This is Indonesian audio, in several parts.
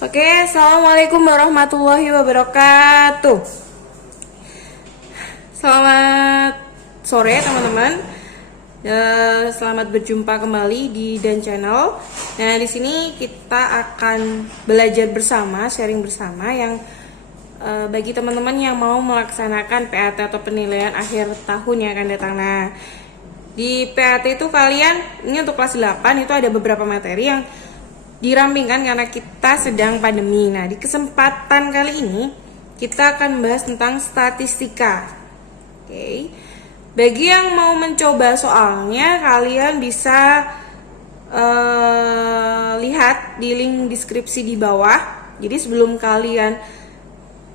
Oke, assalamualaikum warahmatullahi wabarakatuh. Selamat sore teman-teman. Selamat berjumpa kembali di Dan Channel. Nah, di sini kita akan belajar bersama, sharing bersama yang bagi teman-teman yang mau melaksanakan PAT atau penilaian akhir tahun yang akan datang. Nah, di PAT itu kalian, ini untuk kelas 8 itu ada beberapa materi yang dirampingkan karena kita sedang pandemi. Nah, di kesempatan kali ini kita akan membahas tentang statistika. Oke. Bagi yang mau mencoba soalnya, kalian bisa lihat di link deskripsi di bawah. Jadi sebelum kalian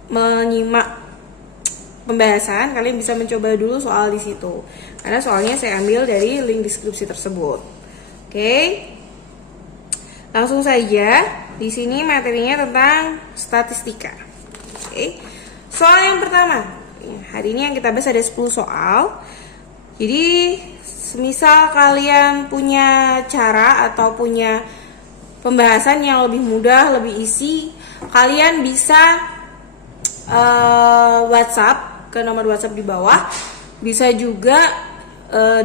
menyimak pembahasan, kalian bisa mencoba dulu soal di situ. Karena soalnya saya ambil dari link deskripsi tersebut. Oke. Langsung saja, di sini materinya tentang statistika. Oke. Soal yang pertama. Hari ini yang kita bahas ada 10 soal. Jadi, semisal kalian punya cara atau punya pembahasan yang lebih mudah, lebih isi, kalian bisa WhatsApp ke nomor WhatsApp di bawah. Bisa juga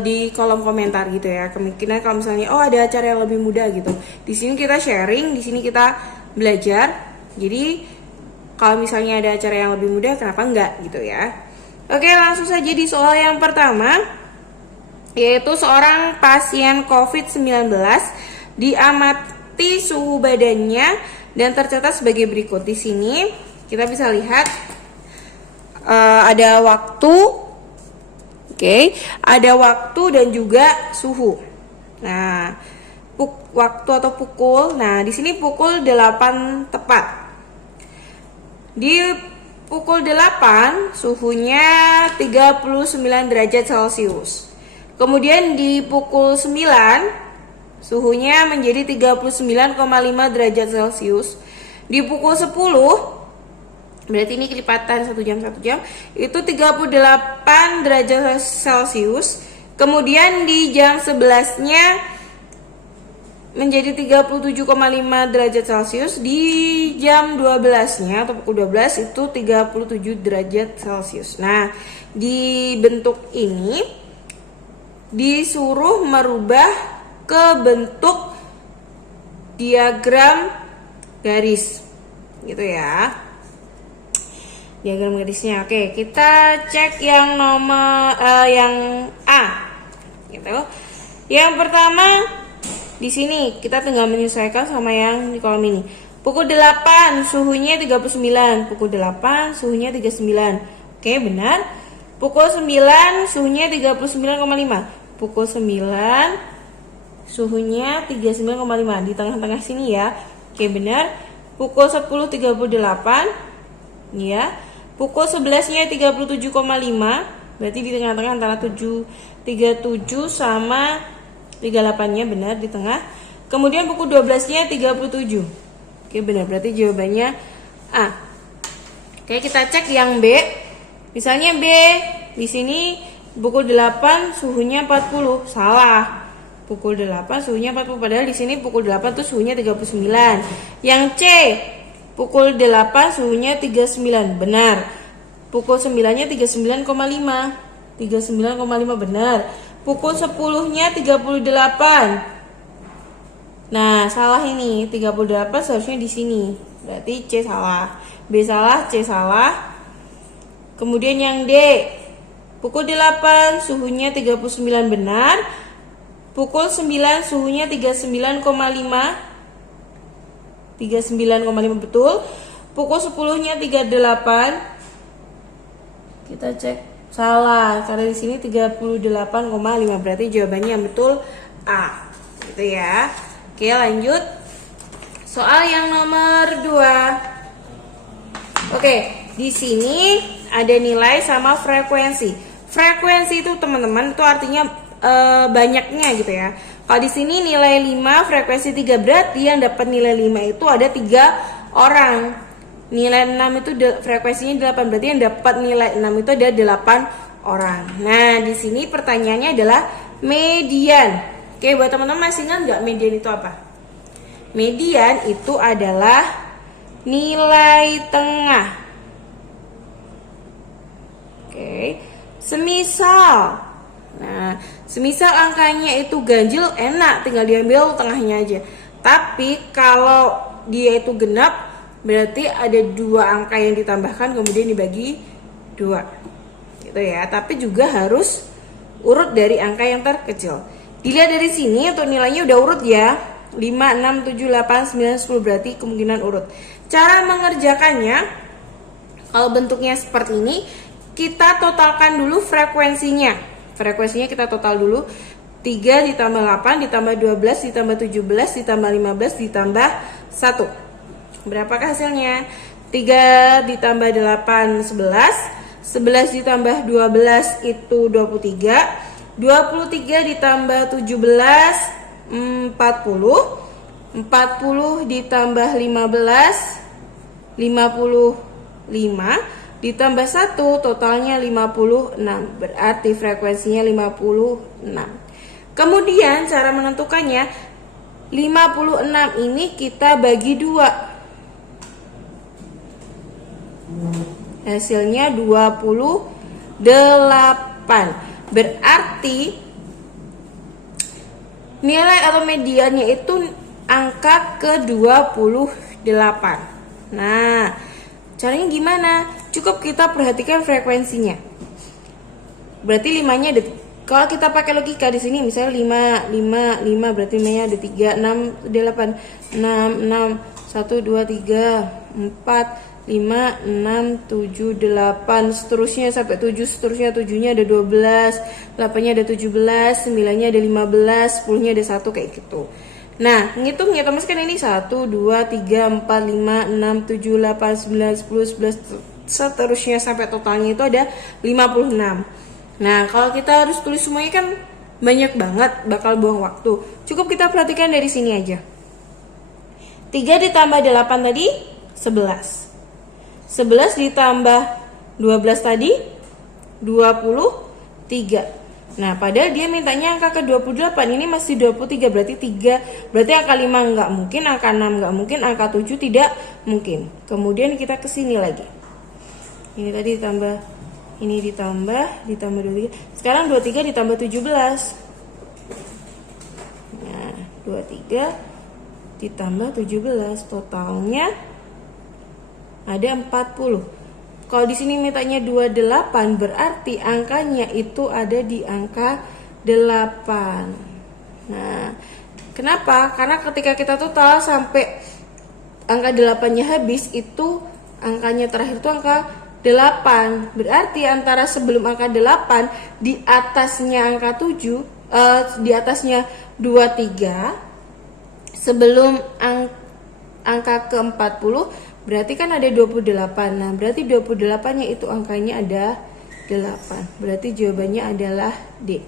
di kolom komentar gitu ya. Kemungkinan kalau misalnya ada acara yang lebih mudah gitu. Di sini kita sharing, di sini kita belajar. Jadi kalau misalnya ada acara yang lebih mudah, kenapa enggak gitu ya. Oke, langsung saja di soal yang pertama, yaitu seorang pasien COVID-19 diamati suhu badannya dan tercatat sebagai berikut. Di sini kita bisa lihat ada waktu. Oke, ada waktu dan juga suhu. Nah, waktu atau pukul. Nah, di sini pukul 8 tepat. Di pukul 8 suhunya 39 derajat Celcius. Kemudian di pukul 9 suhunya menjadi 39,5 derajat Celcius. Di pukul 10, berarti ini kelipatan 1 jam, itu 38 derajat Celcius. Kemudian di jam 11-nya menjadi 37,5 derajat Celcius. Di jam 12-nya atau pukul 12 itu 37 derajat Celcius. Nah, di bentuk ini disuruh merubah ke bentuk diagram garis. Gitu ya. Diagram garisnya. Oke, kita cek yang nomor yang A. Gitu. Yang pertama di sini kita tinggal menyesuaikan sama yang di kolom ini. Pukul 8 suhunya 39, pukul 8 suhunya 39. Oke, benar. Pukul 9 suhunya 39,5. Pukul 9 suhunya 39,5 di tengah-tengah sini ya. Oke, benar. Pukul 10:38 ya. Pukul 11-nya 37,5, berarti di tengah-tengah antara 37 sama 38-nya, benar di tengah. Kemudian pukul 12-nya 37. Oke, benar, berarti jawabannya A. Oke, kita cek yang B. Misalnya B, di sini pukul 8 suhunya 40, salah. Pukul 8 suhunya 40, padahal di sini pukul 8 tuh suhunya 39. Yang C, pukul 8 suhunya 39, benar. Pukul 9-nya 39,5. 39,5 benar. Pukul 10-nya 38. Nah, salah ini. 38 seharusnya di sini. Berarti C salah. B salah, C salah. Kemudian yang D, pukul 8 suhunya 39 benar. Pukul 9 suhunya 39,5. 39,5 betul. Pukul 10-nya 38. Kita cek salah karena di sini 38,5, berarti jawabannya yang betul A. Gitu ya. Oke, lanjut. Soal yang nomor 2. Oke, di sini ada nilai sama frekuensi. Frekuensi itu teman-teman itu artinya banyaknya gitu ya. Kalau di sini nilai 5, frekuensi 3, berarti yang dapat nilai 5 itu ada 3 orang. Nilai 6 itu frekuensinya 8, berarti yang dapat nilai 6 itu ada 8 orang. Nah, di sini pertanyaannya adalah median. Oke, buat teman-teman masih ingat nggak median itu apa? Median itu adalah nilai tengah. Oke, semisal, nah, semisal angkanya itu ganjil, enak, tinggal diambil tengahnya aja. Tapi kalau dia itu genap, berarti ada 2 angka yang ditambahkan kemudian dibagi 2, gitu ya. Tapi juga harus urut dari angka yang terkecil. Dilihat dari sini untuk nilainya udah urut ya, 5, 6, 7, 8, 9, 10, berarti kemungkinan urut. Cara mengerjakannya, kalau bentuknya seperti ini, kita totalkan dulu frekuensinya. Frekuensinya kita total dulu. 3 ditambah 8 ditambah 12 ditambah 17 ditambah 15 ditambah 1. Berapakah hasilnya? 3 ditambah 8 11. 11 ditambah 12 itu 23. 23 ditambah 17 40. 40 ditambah 15 55 ditambah 1 totalnya 56, berarti frekuensinya 56. Kemudian cara menentukannya, 56 ini kita bagi 2, hasilnya 28. Berarti nilai atau mediannya itu angka ke-28. Nah, caranya gimana? Cukup kita perhatikan frekuensinya. Berarti 5-nya ada, kalau kita pakai logika di sini misalnya 5 berarti 5-nya ada 3, 6, 8, 6, 1, 2, 3, 4, 5, 6, 7, 8, seterusnya sampai 7, seterusnya 7-nya ada 12, 8-nya ada 17, 9-nya ada 15, 10-nya ada 1, kayak gitu. Nah, ngitungnya teman kan ini 1, 2, 3, 4, 5, 6, 7, 8, 9, 10, 11, seterusnya sampai totalnya itu ada 56. Nah, kalau kita harus tulis semuanya kan banyak banget, bakal buang waktu. Cukup kita perhatikan dari sini aja. 3 ditambah 8 tadi 11. 11 ditambah 12 tadi 23. Nah, padahal dia mintanya angka ke-28, ini masih 23, berarti 3, berarti angka 5 enggak mungkin, angka 6 enggak mungkin, angka 7 tidak mungkin. Kemudian kita ke sini lagi. Ini tadi ditambah, ini ditambah 23. Sekarang 23 ditambah 17. Nah, 23 ditambah 17, totalnya ada 40. Kalau di sini mintanya 28, berarti angkanya itu ada di angka 8. Nah, kenapa? Karena ketika kita total sampai angka 8-nya habis, itu angkanya terakhir itu angka 8. Berarti antara sebelum angka 8 di atasnya angka 7, di atasnya 23, sebelum angka ke-40, berarti kan ada 28. Nah, berarti 28-nya itu angkanya ada 8. Berarti jawabannya adalah D.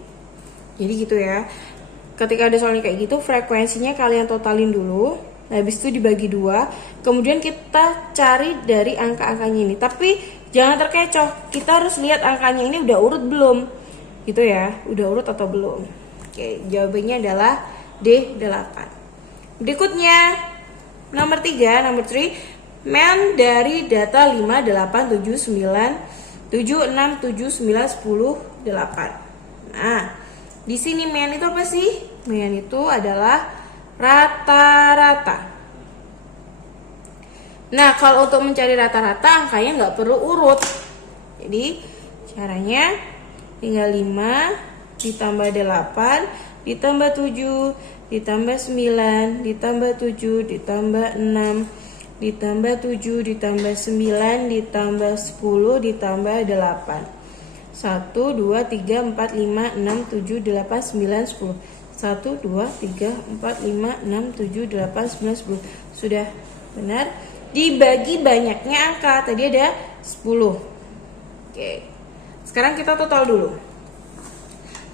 Jadi gitu ya. Ketika ada soalnya kayak gitu, frekuensinya kalian totalin dulu. Habis itu dibagi 2. Kemudian kita cari dari angka-angkanya ini. Tapi jangan terkecoh. Kita harus lihat angkanya ini udah urut belum. Gitu ya. Udah urut atau belum. Oke, jawabannya adalah D8. Berikutnya nomor 3, nomor 3. Men dari data 5, 8, 7, 9, 7, 6, 7, 9, 10, 8. Nah, di sini men itu apa sih? Men itu adalah rata-rata. Nah, kalau untuk mencari rata-rata, angkanya nggak perlu urut. Jadi, caranya tinggal 5 ditambah 8, ditambah 7, ditambah 9, ditambah 7, ditambah 6, ditambah 7, ditambah 9, ditambah 10, ditambah 8. 1, 2, 3, 4, 5, 6, 7, 8, 9, 10. 1, 2, 3, 4, 5, 6, 7, 8, 9, 10. Sudah benar. Dibagi banyaknya angka. Tadi ada 10. Oke. Sekarang kita total dulu.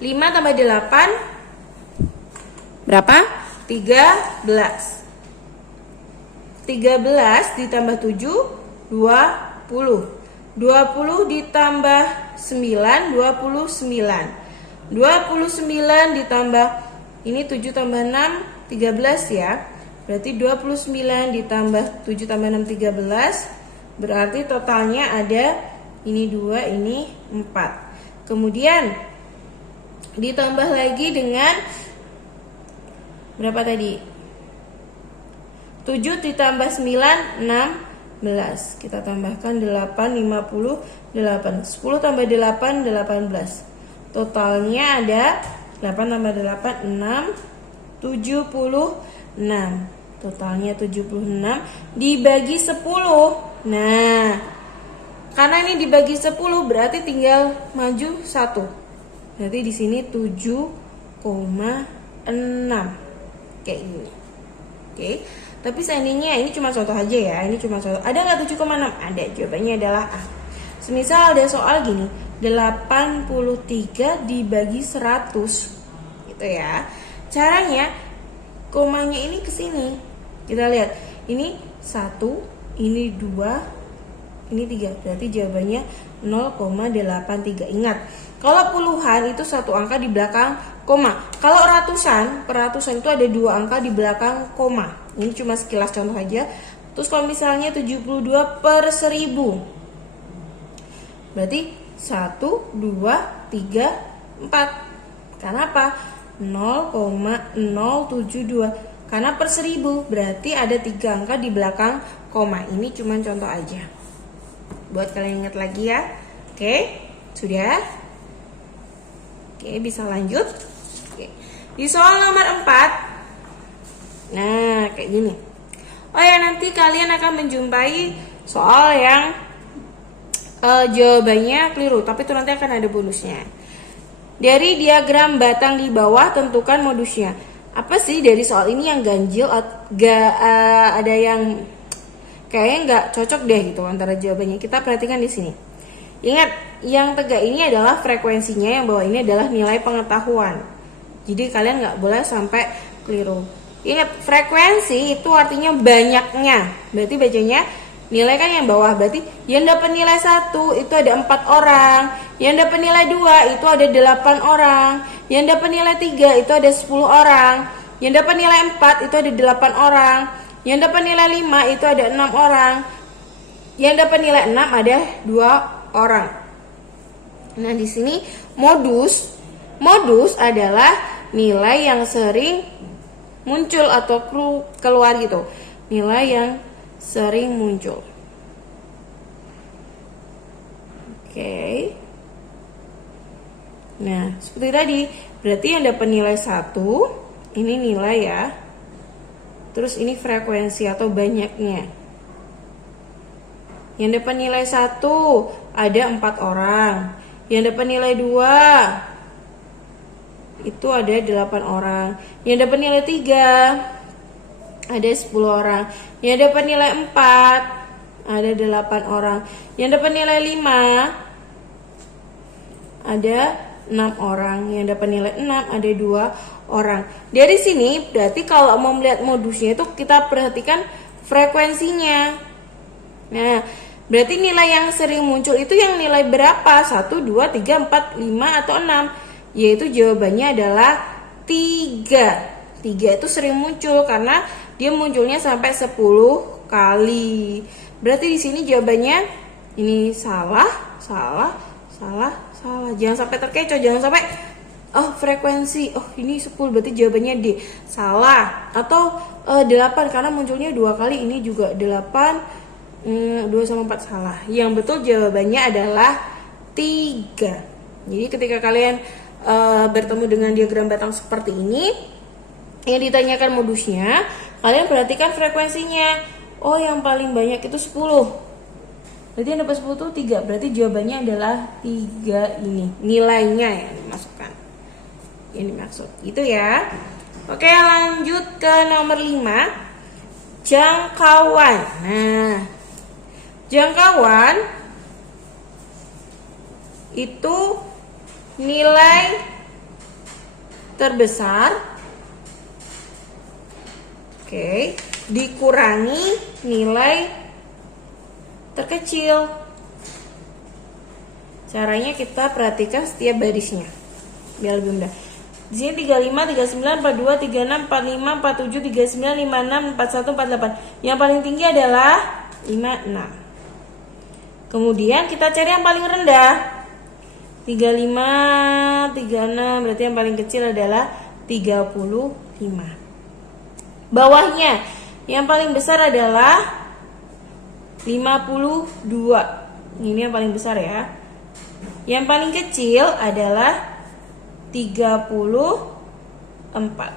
5 tambah 8 berapa? 13. 13 ditambah 7, 20. 20 ditambah 9, 29. 29 ditambah, ini 7 tambah 6, 13 ya. Berarti 29 ditambah 7 tambah 6 13. Berarti totalnya ada ini 2, ini 4. Kemudian ditambah lagi dengan berapa tadi? 7 ditambah 9 16. Kita tambahkan 8 58. 10 tambah 8 18. Totalnya ada 8 tambah 8 6 76. Totalnya 76 dibagi 10. Nah, karena ini dibagi 10 berarti tinggal maju 1. Berarti di sini 7,6. Kayak gini. Oke. Tapi seandainya ini cuma contoh aja ya. Ini cuma contoh. Ada nggak 7,6? Ada. Jawabannya adalah A. Semisal ada soal gini, 83 dibagi 100. Gitu ya. Caranya komanya ini ke sini. Kita lihat. Ini 1, ini 2, ini 3. Berarti jawabannya 0,83. Ingat, kalau puluhan itu satu angka di belakang koma. Kalau peratusan itu ada 2 angka di belakang koma. Ini cuma sekilas contoh aja. Terus kalau misalnya 72 per 10. Berarti 1, 2, 3, 4. Karena apa? 0,072. Karena per 1000 berarti ada 3 angka di belakang koma. Ini cuma contoh aja. Buat kalian ingat lagi ya. Oke, sudah? Oke, bisa lanjut. Oke. Di soal nomor 4. Nah, kayak gini. Oh ya, nanti kalian akan menjumpai soal yang jawabannya keliru, tapi itu nanti akan ada bonusnya. Dari diagram batang di bawah tentukan modusnya. Apa sih dari soal ini yang ganjil? Ada yang kayaknya nggak cocok deh gitu antara jawabannya. Kita perhatikan di sini. Ingat, yang tegak ini adalah frekuensinya, yang bawah ini adalah nilai pengetahuan. Jadi kalian nggak boleh sampai keliru. Ingat, frekuensi itu artinya banyaknya. Berarti bacanya nilai kan yang bawah. Berarti yang dapat nilai 1 itu ada 4 orang. Yang dapat nilai 2 itu ada 8 orang. Yang dapat nilai 3 itu ada 10 orang. Yang dapat nilai 4 itu ada 8 orang. Yang dapat nilai 5 itu ada 6 orang. Yang dapat nilai 6 ada 2 orang. Nah, di sini modus adalah nilai yang sering muncul atau keluar gitu. Nilai yang sering muncul. Oke. Nah, seperti tadi, berarti yang dapat nilai 1, ini nilai ya. Terus ini frekuensi atau banyaknya. Yang dapat nilai 1 ada 4 orang. Yang dapat nilai 2 itu ada 8 orang. Yang dapat nilai 3 ada 10 orang. Yang dapat nilai 4 ada 8 orang. Yang dapat nilai 5 ada 6 orang. Yang dapat nilai 6 ada 2 orang. Dari sini berarti kalau mau melihat modusnya itu kita perhatikan frekuensinya. Nah, berarti nilai yang sering muncul itu yang nilai berapa? 1, 2, 3, 4, 5 atau 6? Yaitu jawabannya adalah 3. 3 itu sering muncul karena dia munculnya sampai 10 kali. Berarti di sini jawabannya ini salah. Jangan sampai terkecoh, jangan sampai frekuensi. Ini 10 berarti jawabannya D. Salah. Atau 8 karena munculnya 2 kali, ini juga 8. 2 sama 4 salah. Yang betul jawabannya adalah 3. Jadi ketika kalian bertemu dengan diagram batang seperti ini, yang ditanyakan modusnya, kalian perhatikan frekuensinya. Yang paling banyak itu 10. Berarti yang dapat 10 itu 3. Berarti jawabannya adalah 3 ini. Nilainya yang dimasukkan. Yang dimaksud. Gitu ya. Oke, lanjut ke nomor 5. Jangkauan. Nah, jangkauan itu nilai terbesar dikurangi nilai terkecil. Caranya kita perhatikan setiap barisnya biar lebih mudah. Di sini 35, 39, 42, 36, 45, 47, 39, 56, 41, 48. Yang paling tinggi adalah 56. Kemudian kita cari yang paling rendah. 35, 36, berarti yang paling kecil adalah 35. Bawahnya yang paling besar adalah 52. Ini yang paling besar ya. Yang paling kecil adalah 34.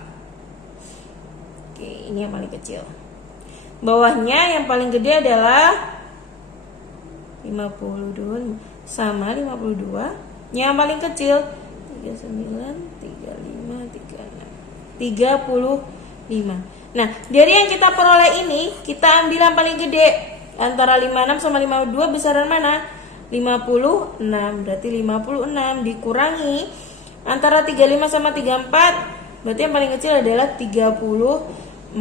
Oke, ini yang paling kecil. Bawahnya yang paling gede adalah 52 sama 52. Yang paling kecil 39, 35, 36, 35. Nah, dari yang kita peroleh ini, kita ambil yang paling gede. Antara 56 sama 52 besaran mana? 56. Berarti 56 dikurangi antara 35 sama 34, berarti yang paling kecil adalah 34.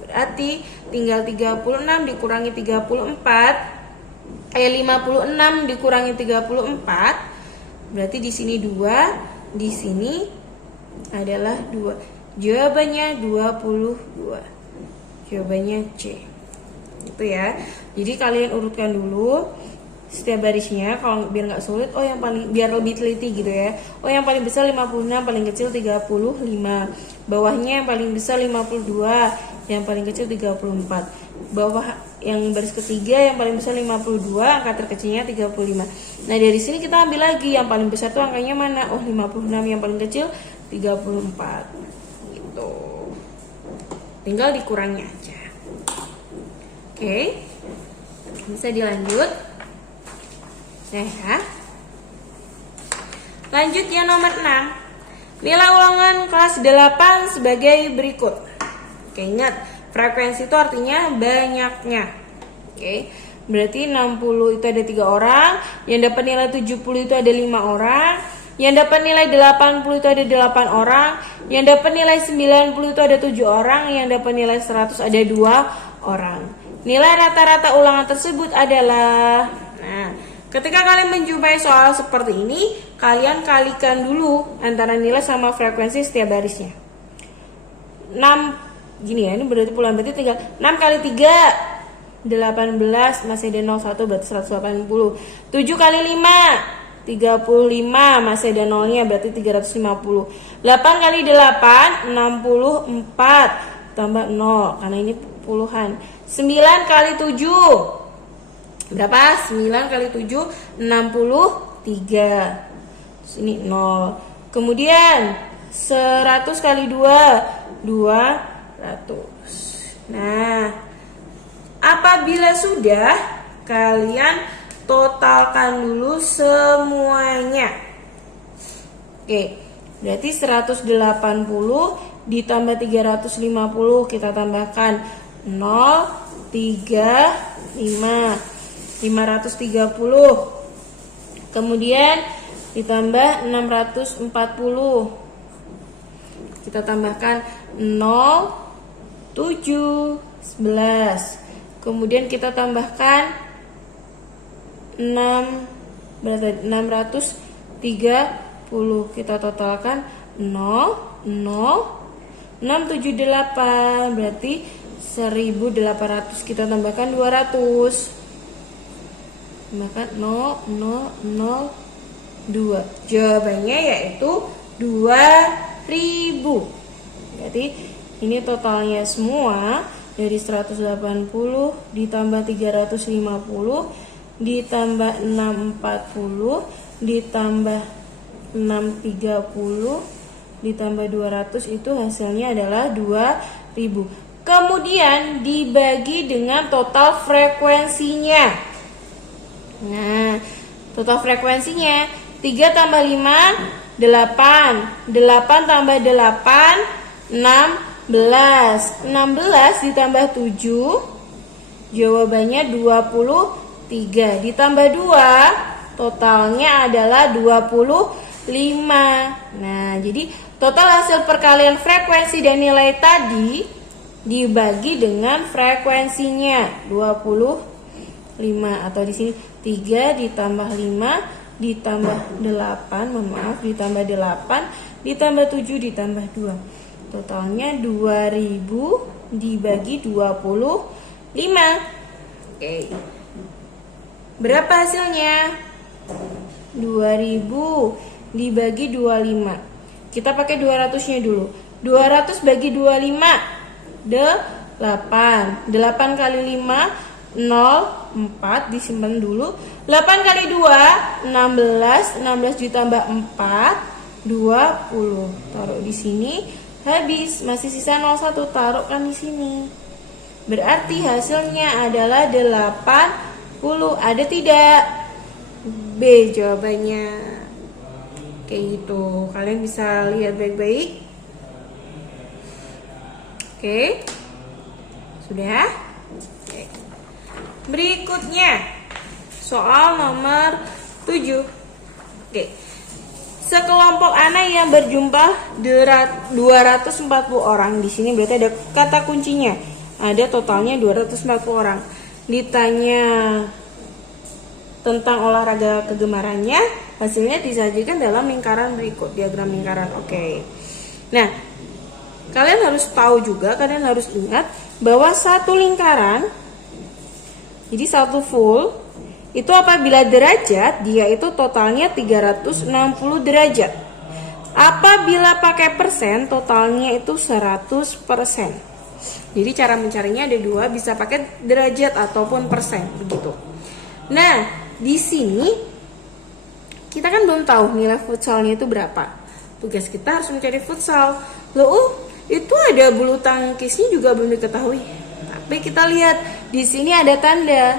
Berarti tinggal 36 dikurangi 34, 56 dikurangi 34, berarti di sini 2, di sini adalah 2. Jawabannya 22. Jawabannya C. Itu ya. Jadi kalian urutkan dulu setiap barisnya, kalau biar nggak sulit. Oh, yang paling, biar lebih teliti gitu ya. Oh, yang paling besar 56, paling kecil 35. Bawahnya yang paling besar 52, yang paling kecil 34. Bawah yang baris ketiga yang paling besar 52, angka terkecilnya 35. Nah, dari sini kita ambil lagi yang paling besar tuh angkanya mana? Oh, 56, yang paling kecil 34. Gitu. Tinggal dikurangi aja. Oke. Bisa dilanjut. Nah, ya. Lanjut yang nomor 6. Nilai ulangan kelas 8 sebagai berikut. Oke, ingat, frekuensi itu artinya banyaknya. Oke. Berarti 60 itu ada 3 orang, yang dapat nilai 70 itu ada 5 orang, yang dapat nilai 80 itu ada 8 orang, yang dapat nilai 90 itu ada 7 orang, yang dapat nilai 100 ada 2 orang. Nilai rata-rata ulangan tersebut adalah, nah, ketika kalian menjumpai soal seperti ini, kalian kalikan dulu antara nilai sama frekuensi setiap barisnya. 6 gini ya, ini berarti puluhan, berarti tinggal 6 kali 3 18, masih ada 01, berarti 180. 7 kali 5 35, masih ada nolnya, berarti 350. 8 kali 8 64, tambah 0 karena ini puluhan. 9 kali 7 berapa? 9 kali 7 63. Ini 0. Kemudian 100 kali 2 200. Nah, apabila sudah, kalian totalkan dulu semuanya. Oke, berarti 180 ditambah 350, kita tambahkan 0, 3, 5, 530. Kemudian ditambah 640, kita tambahkan 0, 7, 11. Kemudian kita tambahkan 6, berarti 630, kita totalkan 0, 0, 678, berarti 1800, kita tambahkan 200, tambahkan 0, 0, 0, 2. Jawabannya yaitu 2000. Berarti ini totalnya semua dari 180 ditambah 350 ditambah 640 ditambah 630 ditambah 200, itu hasilnya adalah 2000. Kemudian dibagi dengan total frekuensinya. Nah, total frekuensinya 3 tambah 5 8, 8 tambah 8 16, 16 ditambah 7, jawabannya 23, ditambah 2, totalnya adalah 25. Nah, jadi total hasil perkalian frekuensi dan nilai tadi dibagi dengan frekuensinya 25, atau di sini 3 ditambah 5 ditambah 8, ditambah 8 ditambah 7 ditambah 2. Totalnya 2000 dibagi 25. Oke. Berapa hasilnya? 2000 dibagi 25. Kita pakai 200-nya dulu. 200 bagi 25 8. 8 kali 5 0, 4 disimpan dulu. 8 kali 2 16. 16 ditambah 4 20. Taruh di sini. Habis, masih sisa 01, taruhkan di sini. Berarti hasilnya adalah 80. Ada tidak? B jawabannya. Kayak gitu. Kalian bisa lihat baik-baik. Oke. Sudah? Oke. Berikutnya soal nomor 7. Oke. Sekelompok anak yang berjumlah 240 orang. Di sini berarti ada kata kuncinya. Ada totalnya 240 orang. Ditanya tentang olahraga kegemarannya, hasilnya disajikan dalam lingkaran berikut, diagram lingkaran. Oke. Nah, kalian harus tahu juga, kalian harus ingat bahwa satu lingkaran, jadi satu full, itu apabila derajat, dia itu totalnya 360 derajat. Apabila pakai persen, totalnya itu 100%. Jadi cara mencarinya ada dua, bisa pakai derajat ataupun persen, begitu. Nah, di sini kita kan belum tahu nilai futsalnya itu berapa. Tugas kita harus mencari futsal. Loh, itu ada bulu tangkisnya juga belum diketahui. Tapi kita lihat di sini ada tanda.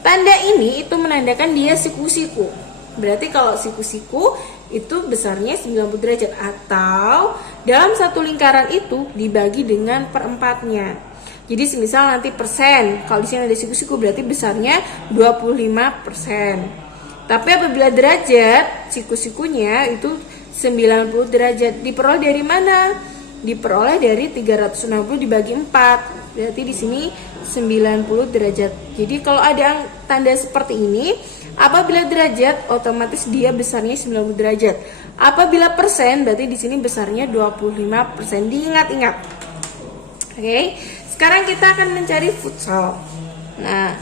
Tanda ini itu menandakan dia siku-siku. Berarti kalau siku-siku itu besarnya 90 derajat. Atau dalam satu lingkaran itu dibagi dengan perempatnya. Jadi semisal nanti persen. Kalau di sini ada siku-siku berarti besarnya 25%. Tapi apabila derajat, siku-sikunya itu 90 derajat. Diperoleh dari mana? Diperoleh dari 360 dibagi 4. Berarti di sini 90 derajat. Jadi kalau ada tanda seperti ini, apabila derajat otomatis dia besarnya 90 derajat. Apabila persen berarti di sini besarnya 25%. Diingat-ingat. Oke. Sekarang kita akan mencari futsal. Nah,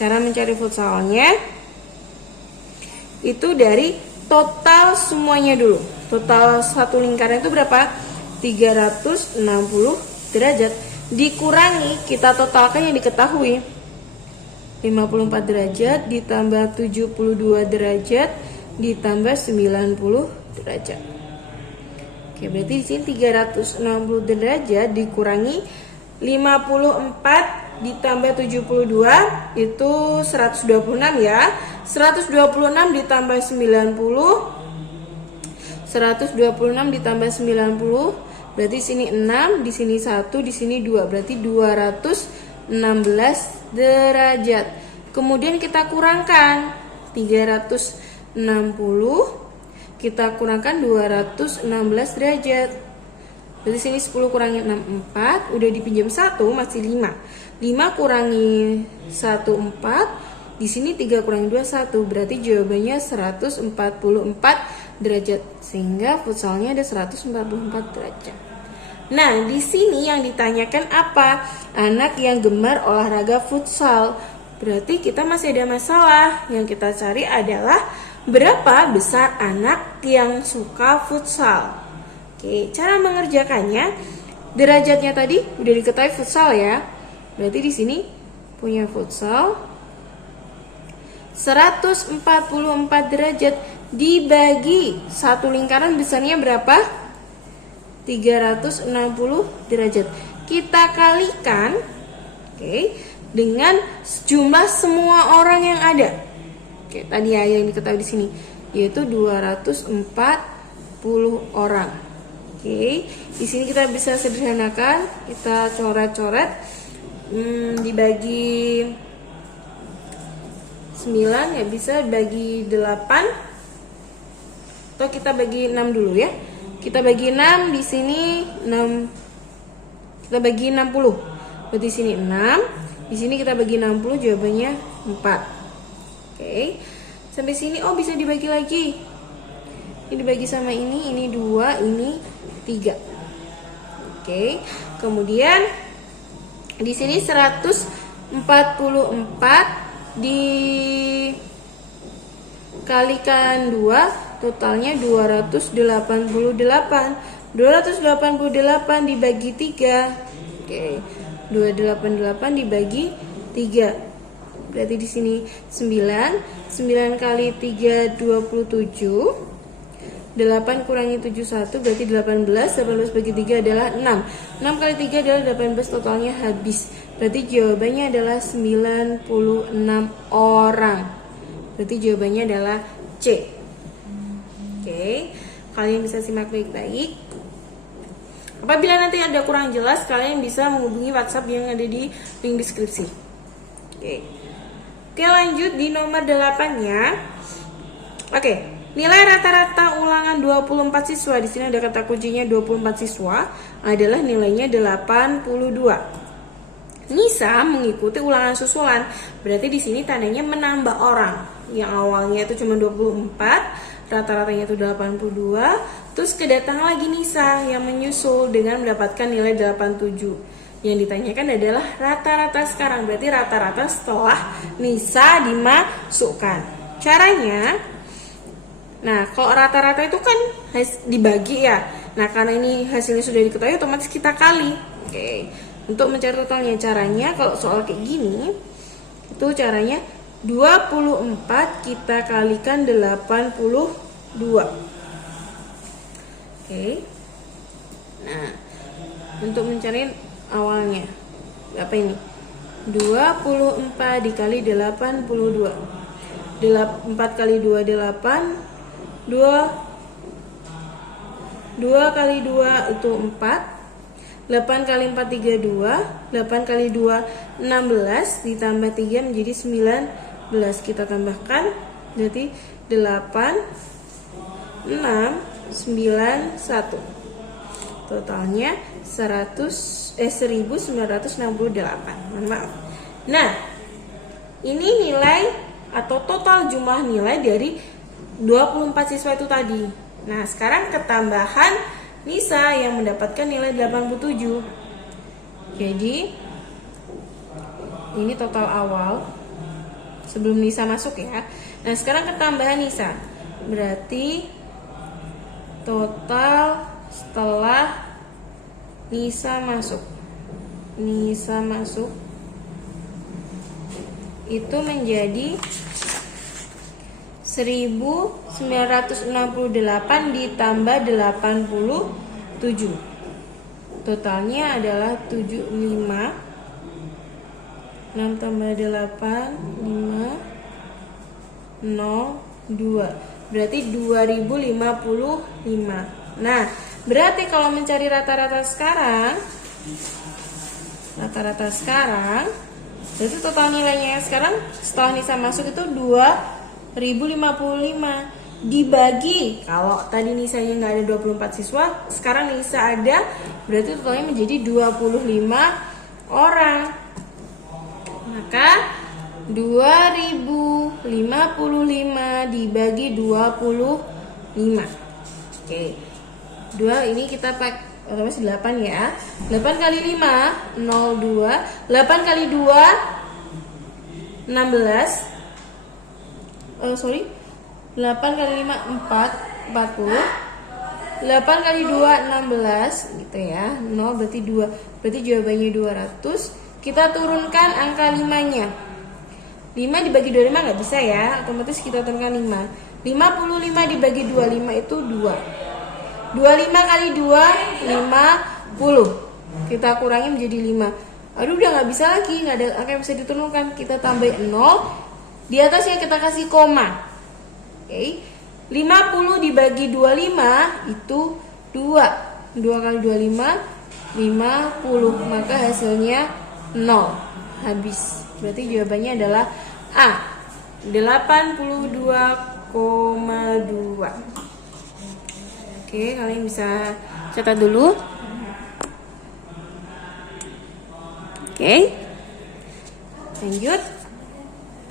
cara mencari futsalnya itu dari total semuanya dulu. Total satu lingkaran itu berapa? 360 derajat. Dikurangi, kita totalkan yang diketahui 54 derajat ditambah 72 derajat ditambah 90 derajat. Oke, berarti di sini 360 derajat dikurangi 54 ditambah 72 itu 126 ya. 126 ditambah 90, 126 ditambah 90 berarti sini 6, di sini 1, di sini 2, berarti 216 derajat. Kemudian kita kurangkan 360, kita kurangkan 216 derajat. Berarti sini 10 kurangi 6, 4, udah dipinjam 1 masih 5. 5 kurangi 1, 4. Di sini 3 kurangi 2, 1. Berarti jawabannya 144 derajat. Sehingga futsalnya ada 144 derajat. Nah, di sini yang ditanyakan apa? Anak yang gemar olahraga futsal. Berarti kita masih ada masalah. Yang kita cari adalah berapa besar anak yang suka futsal. Oke, cara mengerjakannya, derajatnya tadi udah diketahui futsal ya. Berarti di sini punya futsal 144 derajat dibagi satu lingkaran besarnya berapa? 360 derajat. Kita kalikan dengan jumlah semua orang yang ada. Oke, tadi ya yang diketahui di sini yaitu 240 orang. Oke, di sini kita bisa sederhanakan, kita coret-coret, dibagi 9 ya bisa bagi 8 atau kita bagi 6 dulu ya. Kita bagi 6 di sini 6. Kita bagi 60. Berarti di sini 6, di sini kita bagi 60 jawabannya 4. Oke. Sampai sini bisa dibagi lagi. Ini dibagi sama ini 2, ini 3. Oke. Kemudian di sini 144 dikalikan 2, totalnya 288. 288 dibagi 3. Oke. 288 dibagi 3. Berarti di sini 9. 9 kali 3 27. 8 kurangi 71 berarti 18. 18 bagi 3 adalah 6. 6 kali 3 adalah 18, totalnya habis. Berarti jawabannya adalah 96 orang. Berarti jawabannya adalah C. Oke, kalian bisa simak baik-baik. Apabila nanti ada kurang jelas, kalian bisa menghubungi WhatsApp yang ada di link deskripsi. Oke, lanjut di nomor 8-nya. Oke. Nilai rata-rata ulangan 24 siswa, di sini ada kata kuncinya 24 siswa, adalah nilainya 82. Nisa mengikuti ulangan susulan, berarti di sini tandanya menambah orang. Yang awalnya itu cuma 24, rata-ratanya itu 82, terus kedatangan lagi Nisa yang menyusul dengan mendapatkan nilai 87. Yang ditanyakan adalah rata-rata sekarang, berarti rata-rata setelah Nisa dimasukkan. Caranya, nah, kalau rata-rata itu kan dibagi ya. Nah, karena ini hasilnya sudah diketahui, otomatis kita kali. Oke. Untuk mencari totalnya, caranya kalau soal kayak gini, itu caranya 24 kita kalikan 82. Oke. Nah, untuk mencari awalnya, apa ini? 24 dikali 82. 4 kali 2 8. 2 kali 2 itu 4. 8 kali 4 32. 8 kali 2 16 ditambah 3 menjadi 19. Kita tambahkan jadi 8 6 9 1. Totalnya 1968. Mohon maaf. Nah, ini nilai atau total jumlah nilai dari 24 siswa itu tadi. Nah, sekarang ketambahan Nisa yang mendapatkan nilai 87. Jadi, ini total awal sebelum Nisa masuk ya. Nah, sekarang ketambahan Nisa. Berarti total setelah Nisa masuk. Nisa masuk itu menjadi 1968 ditambah 87. Totalnya adalah 75. 6 tambah 8 5 0 2. Berarti 2055. Nah, berarti kalau mencari rata-rata sekarang, berarti total nilainya sekarang setelah Nisa masuk itu 2055 dibagi, kalau tadi Nisanya nggak ada 24 siswa, sekarang Nisa ada, berarti totalnya menjadi 25 orang. Maka 2055 dibagi 25. Oke. 2 ini kita pakai otomatis 8 ya. 8 kali 5 02. 8 kali 2 16. 8 kali 5 4 40. 8 kali 2 16 gitu ya. 0 berarti 2. Berarti jawabannya 200. Kita turunkan angka 5-nya. 5 dibagi 25 nggak bisa ya. Otomatis kita turunkan 5. 55 dibagi 25 itu 2. 25 kali 2 50. Kita kurangi menjadi 5. Aduh, udah nggak bisa lagi, nggak ada angka yang bisa diturunkan. Kita tambah 0. Di atasnya kita kasih koma. Oke. 50 dibagi 25 itu 2. 2 kali 25 50. Maka hasilnya 0. Habis. Berarti jawabannya adalah A. 82,2. Oke, kalian bisa catat dulu. Oke. Lanjut.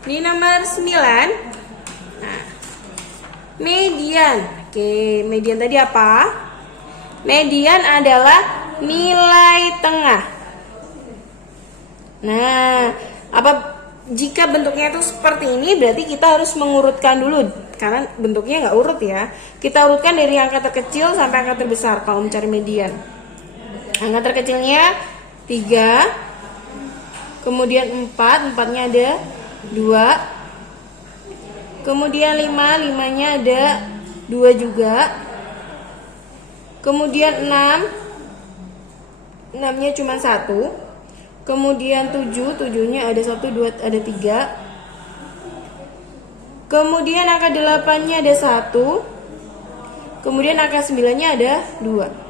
Ini nomor 9. Nah, median. Oke, median tadi apa? Median adalah nilai tengah. Nah, jika bentuknya itu seperti ini, berarti kita harus mengurutkan dulu. Karena bentuknya nggak urut ya. Kita urutkan dari angka terkecil sampai angka terbesar kalau mencari median. Angka terkecilnya 3, kemudian 4, 4-nya ada 2, kemudian 5, 5-nya ada 2 juga, kemudian 6, 6-nya cuma 1, kemudian 7, 7-nya ada 1, 2, ada 3, kemudian angka 8-nya ada 1, kemudian angka 9-nya ada 2.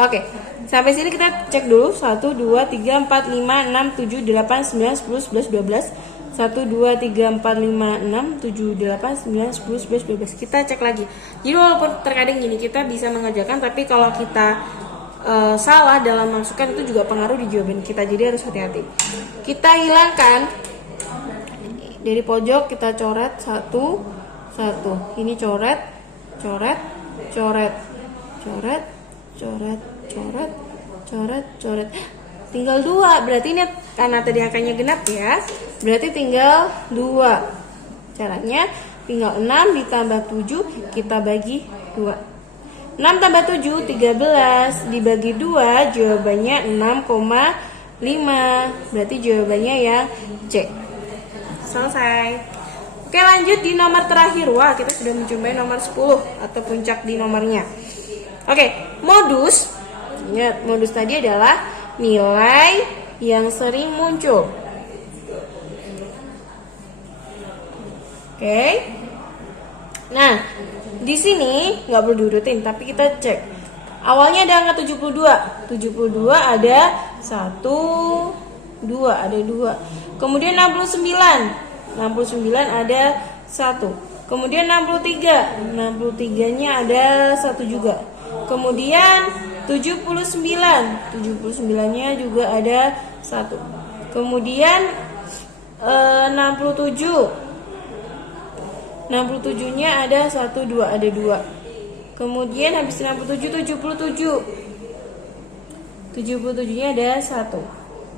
Oke, sampai sini kita cek dulu. 1, 2, 3, 4, 5, 6, 7, 8, 9, 10, 11, 12. 1, 2, 3, 4, 5, 6, 7, 8, 9, 10, 11, 12. Kita cek lagi. Jadi walaupun terkadang gini kita bisa mengerjakan, tapi kalau kita salah dalam masukan itu juga pengaruh di jawaban kita. Jadi harus hati-hati. Kita hilangkan dari pojok, kita coret 1, 1. Ini coret, coret, coret, coret, coret, coret, coret, coret. Tinggal 2. Berarti ini karena tadi angkanya genap ya. Berarti tinggal 2. Caranya tinggal 6 ditambah 7 kita bagi 2. 6 tambah 7 13 dibagi 2 jawabannya 6,5. Berarti jawabannya yang C. Selesai. Oke, lanjut di nomor terakhir. Wah, kita sudah mencoba nomor 10 atau puncak di nomornya. Oke, modus. Ingat, modus tadi adalah nilai yang sering muncul. Oke. Nah, di sini nggak perlu diurutin, tapi kita cek. Awalnya ada angka 72. 72 ada 1, 2, ada 2. Kemudian 69. 69 ada 1. Kemudian 63. 63-nya ada 1 juga. Kemudian 79. 79-nya juga ada 1. Kemudian 67. 67-nya ada 1, 2, ada 2. Kemudian habis 67, 77. 77-nya ada 1.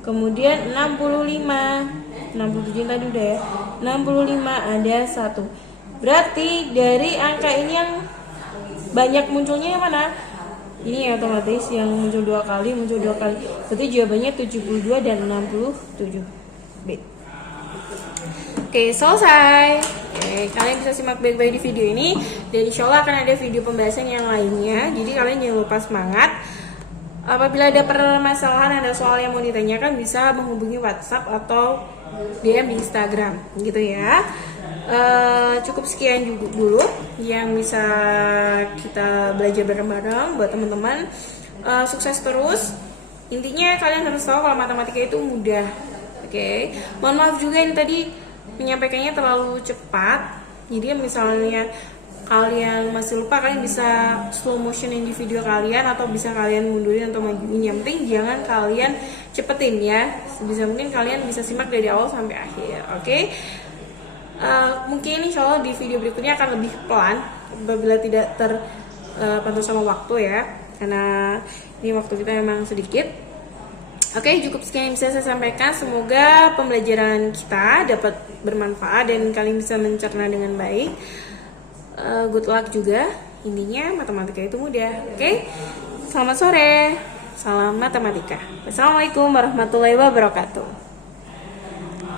Kemudian 65. 67 tadi udah ya. 65 ada 1. Berarti dari angka ini yang banyak munculnya yang mana? Ini otomatis yang muncul 2 kali, muncul 2 kali. Berarti jawabannya 72 dan 67. B. Oke, selesai. Oke, kalian bisa simak baik-baik di video ini. Dan insya Allah akan ada video pembahasan yang lainnya. Jadi kalian jangan lupa semangat. Apabila ada permasalahan, ada soal yang mau ditanyakan, bisa menghubungi WhatsApp atau DM di Instagram, gitu ya. Cukup sekian dulu yang bisa kita belajar bareng-bareng buat teman-teman. Sukses terus. Intinya kalian harus tahu kalau matematika itu mudah. Oke. Mohon maaf juga ini tadi menyampaikannya terlalu cepat. Jadi misalnya kalian masih lupa, kalian bisa slow motionin di video kalian atau bisa kalian mundurin atau majuin. Yang penting jangan kalian cepetin ya. Sebisa mungkin kalian bisa simak dari awal sampai akhir. Oke. Mungkin insya Allah di video berikutnya akan lebih pelan apabila tidak terpantau sama waktu ya, karena ini waktu kita memang sedikit. Oke, cukup sekian yang bisa saya sampaikan. Semoga pembelajaran kita dapat bermanfaat dan kalian bisa mencerna dengan baik. Good luck juga. Intinya matematika itu mudah. Oke, selamat sore, salam matematika. Wassalamualaikum warahmatullahi wabarakatuh.